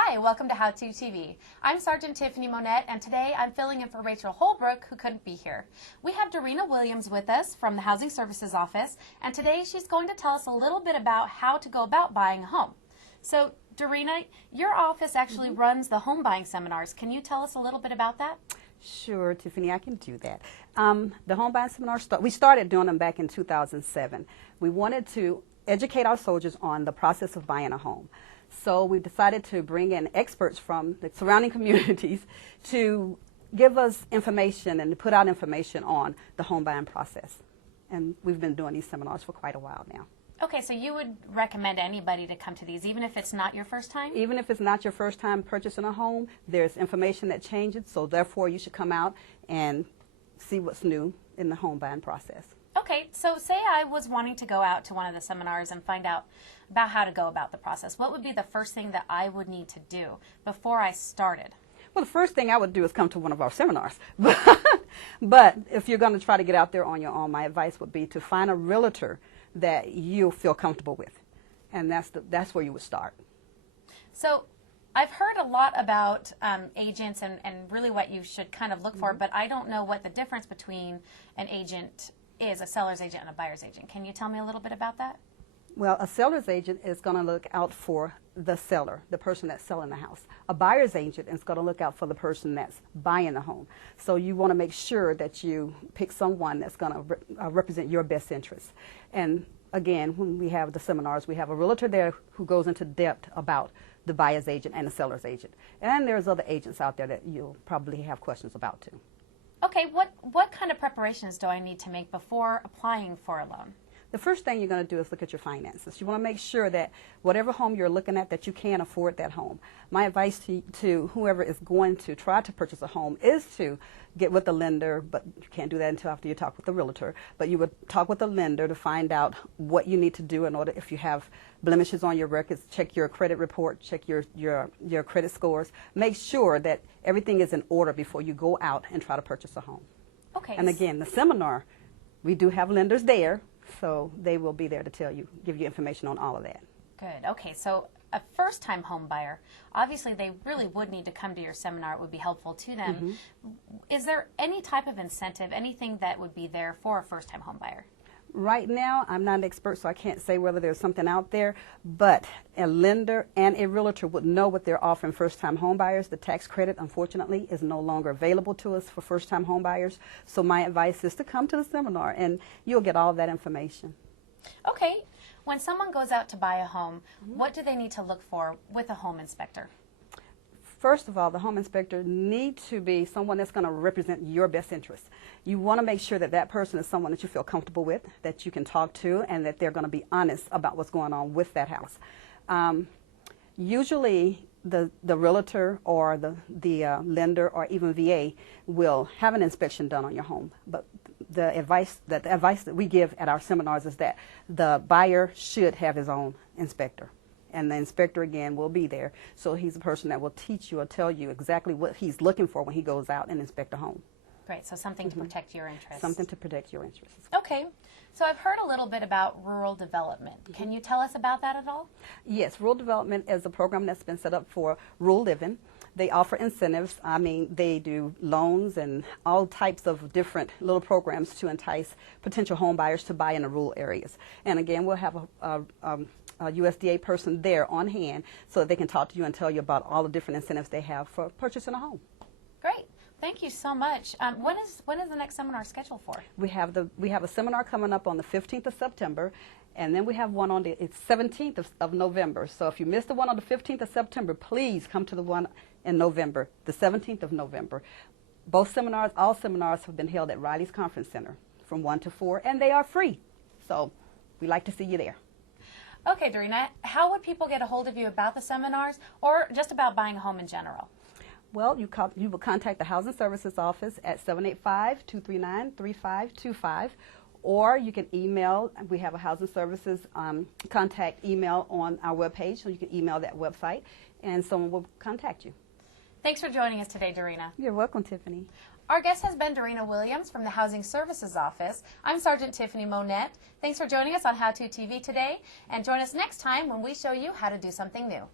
Hi, welcome to How To TV. I'm Sergeant Tiffany Monette, and today I'm filling in for Rachel Holbrook, who couldn't be here. We have Derina Williams with us from the Housing Services Office, and today she's going to tell us a little bit about how to go about buying a home. So, Derina, your office actually runs the home buying seminars. Can you tell us a little bit about that? Sure, Tiffany, I can do that. The home buying seminars, we started doing them back in 2007. We wanted to educate our soldiers on the process of buying a home. So we decided to bring in experts from the surrounding communities to give us information and to put out information on the home buying process. And we've been doing these seminars for quite a while now. Okay, so you would recommend anybody to come to these, even if it's not your first time? Even if it's not your first time purchasing a home, there's information that changes, so therefore you should come out and see what's new in the home buying process. Okay, so say I was wanting to go out to one of the seminars and find out about how to go about the process. What would be the first thing that I would need to do before I started? Well, the first thing I would do is come to one of our seminars. But if you're going to try to get out there on your own, my advice would be to find a realtor that you feel comfortable with. And that's where you would start. So I've heard a lot about agents and really what you should kind of look for, but I don't know what the difference between an agent is, a seller's agent and a buyer's agent. Can you tell me a little bit about that? Well, a seller's agent is going to look out for the seller, the person that's selling the house. A buyer's agent is going to look out for the person that's buying the home. So you want to make sure that you pick someone that's going to represent your best interests. And again, when we have the seminars, we have a realtor there who goes into depth about the buyer's agent and the seller's agent. And there's other agents out there that you'll probably have questions about too. Okay, what kind of preparations do I need to make before applying for a loan? The first thing you're going to do is look at your finances. You want to make sure that whatever home you're looking at, that you can afford that home. My advice to whoever is going to try to purchase a home is to get with the lender, but you can't do that until after you talk with the realtor. But you would talk with the lender to find out what you need to do in order, if you have blemishes on your records, check your credit report, check your credit scores. Make sure that everything is in order before you go out and try to purchase a home. Okay. And again, the seminar, we do have lenders there. So they will be there to tell you, give you information on all of that. Good. Okay, so a first-time home buyer, obviously they really would need to come to your seminar. It would be helpful to them. Is there any type of incentive, anything that would be there for a first-time home buyer? Right now, I'm not an expert, so I can't say whether there's something out there, but a lender and a realtor would know what they're offering first-time home buyers. The tax credit, unfortunately, is no longer available to us for first-time home buyers, so my advice is to come to the seminar, and you'll get all that information. Okay. When someone goes out to buy a home, what do they need to look for with a home inspector? First of all, the home inspector needs to be someone that's going to represent your best interests. You want to make sure that that person is someone that you feel comfortable with, that you can talk to, and that they're going to be honest about what's going on with that house. Usually, the realtor or the lender or even VA will have an inspection done on your home. But the advice that we give at our seminars is that the buyer should have his own inspector. And the inspector, again, will be there. So he's a person that will teach you or tell you exactly what he's looking for when he goes out and inspect a home. Great, so something to protect your interests. Something to protect your interests. Okay, so I've heard a little bit about rural development. Can you tell us about that at all? Yes, rural development is a program that's been set up for rural living. They offer incentives. I mean, they do loans and all types of different little programs to entice potential home buyers to buy in the rural areas. And again, we'll have a USDA person there on hand so that they can talk to you and tell you about all the different incentives they have for purchasing a home. Great. Thank you so much. When is the next seminar scheduled for? We have a seminar coming up on the 15th of September, and then we have one on the 17th of November. So if you missed the one on the 15th of September, please come to the one in November, the 17th of November. Both seminars, all seminars have been held at Riley's Conference Center from 1 to 4, and they are free. So we'd like to see you there. Okay, Derina, how would people get a hold of you about the seminars or just about buying a home in general? Well, you will contact the Housing Services Office at 785-239-3525, or you can email. We have a Housing Services contact email on our webpage, so you can email that website, and someone will contact you. Thanks for joining us today, Derina. You're welcome, Tiffany. Our guest has been Derina Williams from the Housing Services Office. I'm Sergeant Tiffany Monette. Thanks for joining us on How To TV today, and join us next time when we show you how to do something new.